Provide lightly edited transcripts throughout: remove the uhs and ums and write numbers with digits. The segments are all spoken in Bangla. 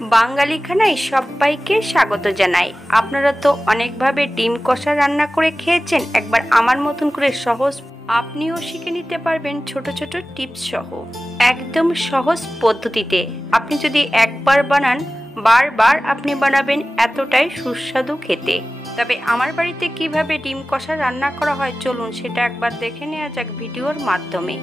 বাঙালি খানায় সবাইকে স্বাগত জানাই। আপনারা তো অনেকভাবে ডিম কষা রান্না করে খেয়েছেন, একবার আমার মতন করে সহজ আপনিও শিখে নিতে পারবেন ছোট ছোট টিপস সহ একদম সহজ পদ্ধতিতে। আপনি যদি একবার বানান বারবার আপনি বানাবেন, এতটাই সুস্বাদু খেতে। তবে আমার বাড়িতে কিভাবে ডিম কষা রান্না করা হয় চলুন সেটা একবার দেখে নেওয়া যাক ভিডিওর মাধ্যমে।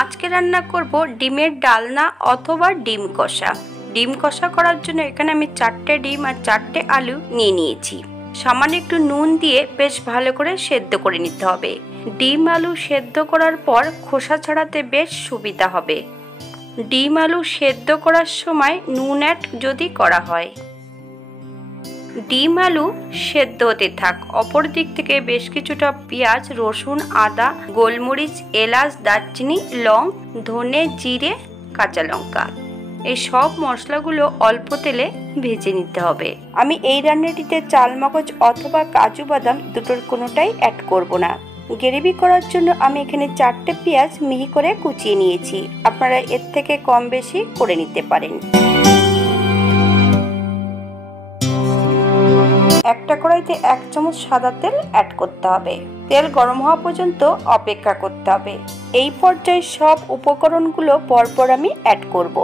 আজকে রান্না করব ডিমের ডালনা অথবা ডিম কষা। ডিম কষা করার জন্য এখানে আমি 4টে ডিম আর 4টে আলু নিয়ে নিয়েছি। সামান্য একটু নুন দিয়ে বেশ ভালো করে সেদ্ধ করে নিতে হবে। ডিম আলু সেদ্ধ করার পর খোসা ছাড়াতে বেশ সুবিধা হবে। ডিম আলু সেদ্ধ করার সময় নুন অ্যাড যদি করা হয়। ডিম আলু সেদ্ধ হতে থাক। অপর দিক থেকে বেশ কিছুটা পেঁয়াজ, রসুন, আদা, গোলমরিচ, এলাচ, দারচিনি, লং, ধনে, জিরে, কাঁচা লঙ্কা, এই সব মশলাগুলো অল্প তেলে ভেজে নিতে হবে। আমি এই রান্নাটিতে চাল মগজ অথবা কাজু বাদাম দুটোর কোনোটাই অ্যাড করব না। গ্রেভি করার জন্য আমি এখানে 4টে পেঁয়াজ মিহি করে কুচিয়ে নিয়েছি। আপনারা এর থেকে কম বেশি করে নিতে পারেন। একটা কড়াইতে 1 চামচ সাদা তেল অ্যাড করতে হবে। তেল গরম হওয়া পর্যন্ত অপেক্ষা করতে হবে। এই পর্যায়ে সব উপকরণগুলো পরপর আমি অ্যাড করব।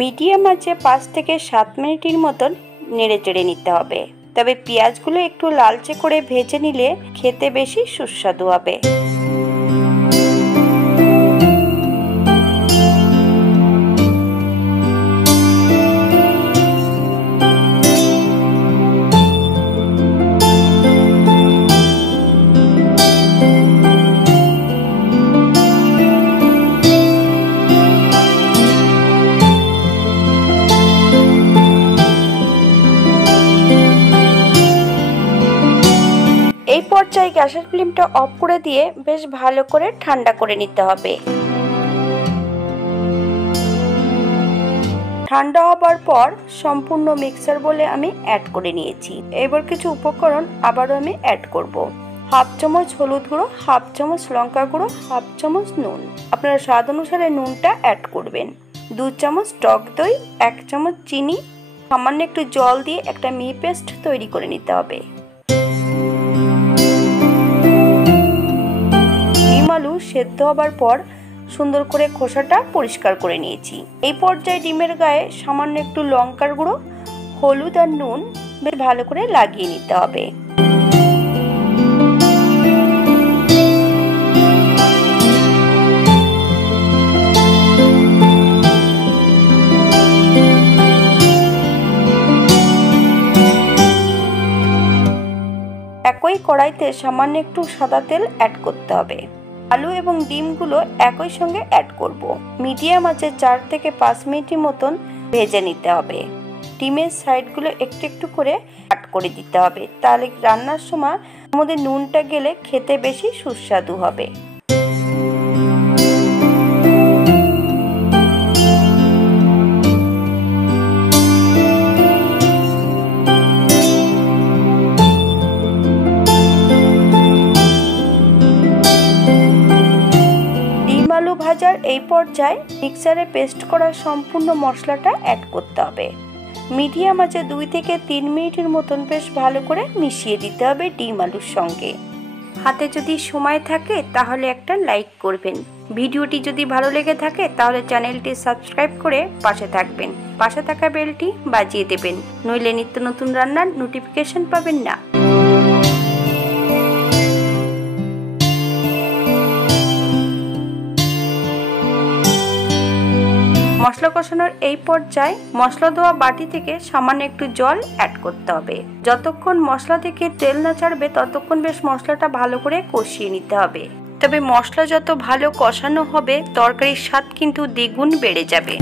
মিডিয়াম আঁচে 5 থেকে 7 মিনিটের মতন নেড়ে চেড়ে নিতে হবে। তবে পেঁয়াজগুলো একটু লালচে করে ভেজে নিলে খেতে বেশি সুস্বাদু হবে। এই পর্যায়ে গ্যাসের ফ্লেমটা অফ করে দিয়ে বেশ ভালো করে ঠান্ডা করে নিতে হবে। ঠান্ডা হবার পর সম্পূর্ণ মিক্সার বলে আমি অ্যাড করে নিয়েছি। এবার কিছু উপকরণ আবারও আমি অ্যাড করব। 1/2 চামচ হলুদ গুঁড়ো, 1/2 চামচ লঙ্কা গুঁড়ো, 1/2 চামচ নুন। আপনারা স্বাদ অনুসারে নুনটা অ্যাড করবেন। 2 চামচ টক দই, 1 চামচ চিনি, সামান্য একটু জল দিয়ে একটা মিহি পেস্ট তৈরি করে নিতে হবে। ডিম আলু সেদ্ধ হবার পর সুন্দর করে খোসাটা পরিষ্কার করে নিয়েছি। এই পর্যায়ে ডিমের গায়ে সামান্য একটু লঙ্কার গুঁড়ো, হলুদ আর নুন বেশ ভালো করে লাগিয়ে নিতে হবে। একই কড়াইতে সামান্য একটু সাদা তেল অ্যাড করতে হবে। আলু এবং ডিমগুলো একই সঙ্গে অ্যাড করব। মিডিয়াম আঁচে 4 থেকে 5 মিনিটের মতন ভেজে নিতে হবে। ডিমের সাইডগুলো একটু একটু করে কাট করে দিতে হবে, তাহলে রান্নার সময় আমাদের নুনটা গেলে খেতে বেশি সুস্বাদু হবে। আলু ভাজার এই পর্যায়ে মিক্সারে পেস্ট করা সম্পূর্ণ মশলাটা অ্যাড করতে হবে। মিডিয়াম আঁচে 2 থেকে 3 মিনিটের মতন বেশ ভালো করে মিশিয়ে দিতে হবে ডিম আলুর সঙ্গে। হাতে যদি সময় থাকে তাহলে একটা লাইক করবেন। ভিডিওটি যদি ভালো লেগে থাকে তাহলে চ্যানেলটি সাবস্ক্রাইব করে পাশে থাকবেন। পাশে থাকা বেলটি বাজিয়ে দেবেন, নইলে নিত্য নতুন রান্নার নোটিফিকেশন পাবেন না। মশলা কষানোর এই পর্যায়ে মশলা দেওয়া বাটি থেকে সামান্য একটু জল অ্যাড করতে হবে। যতক্ষণ মশলা থেকে তেল না ছাড়বে ততক্ষণ বেশ মশলাটা ভালো করে কষিয়ে নিতে হবে। তবে মশলা যত ভালো কষানো হবে তরকারির স্বাদ কিন্তু দ্বিগুণ বেড়ে যাবে।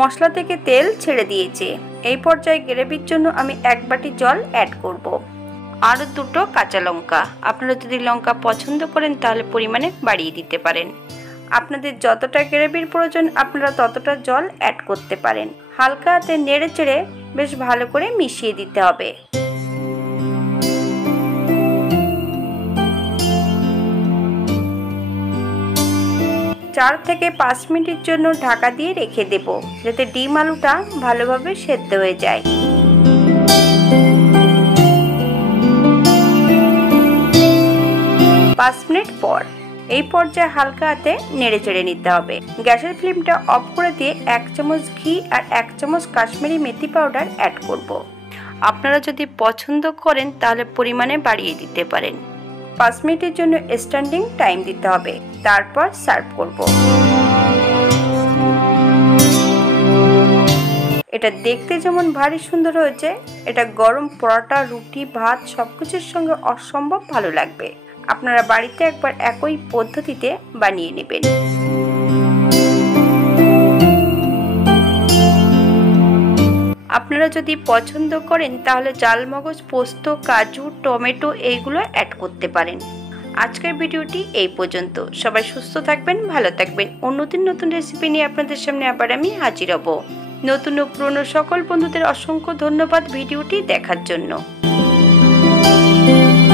মশলা থেকে তেল ছেড়ে দিয়েছে। এই পর্যায়ে গ্রেভির জন্য আমি 1 বাটি জল অ্যাড করব। আর 2টো কাঁচা লঙ্কা। আপনারা যদি লঙ্কা পছন্দ করেন তাহলে পরিমাণে বাড়িয়ে দিতে পারেন। আপনাদের যতটা গ্রেভির প্রয়োজন আপনারা ততটা জল অ্যাড করতে পারেন। হালকা হাতে নেড়ে চেড়ে বেশ ভালো করে মিশিয়ে দিতে হবে। 4 থেকে 5 মিনিটের জন্য ঢাকা দিয়ে রেখে দেব, যাতে ডিম আলুটা ভালোভাবে সেদ্ধ হয়ে যায়। 5 মিনিট পর এই পর্যায়ে হালকা হাতে নেড়ে চেড়ে নিতে হবে। গ্যাসের ফ্লেমটা অফ করে দিয়ে 1 চামচ ঘি আর 1 চামচ কাশ্মীরি মেথি পাউডার অ্যাড করব। আপনারা যদি পছন্দ করেন তাহলে পরিমাণে বাড়িয়ে দিতে পারেন। 5 মিনিটের জন্য স্ট্যান্ডিং টাইম দিতে হবে, তারপর সার্ভ করব। এটা দেখতে যেমন ভারী সুন্দর হয়েছে, এটা গরম পরোটা, রুটি, ভাত সবকিছুর সঙ্গে অসম্ভব ভালো লাগবে। আপনারা বাড়িতে একবার একই পদ্ধতিতে বানিয়ে নেবেন। আপনারা যদি পছন্দ করেন তাহলে জালমগজ, পোস্ত, কাজু, টমেটো এইগুলো অ্যাড করতে পারেন। আজকের ভিডিওটি এই পর্যন্ত। সবাই সুস্থ থাকবেন, ভালো থাকবেন। অন্যদিন নতুন রেসিপি নিয়ে আপনাদের সামনে আবার আমি হাজির হব। নতুন ও পুরনো সকল বন্ধুদের অসংখ্য ধন্যবাদ ভিডিওটি দেখার জন্য।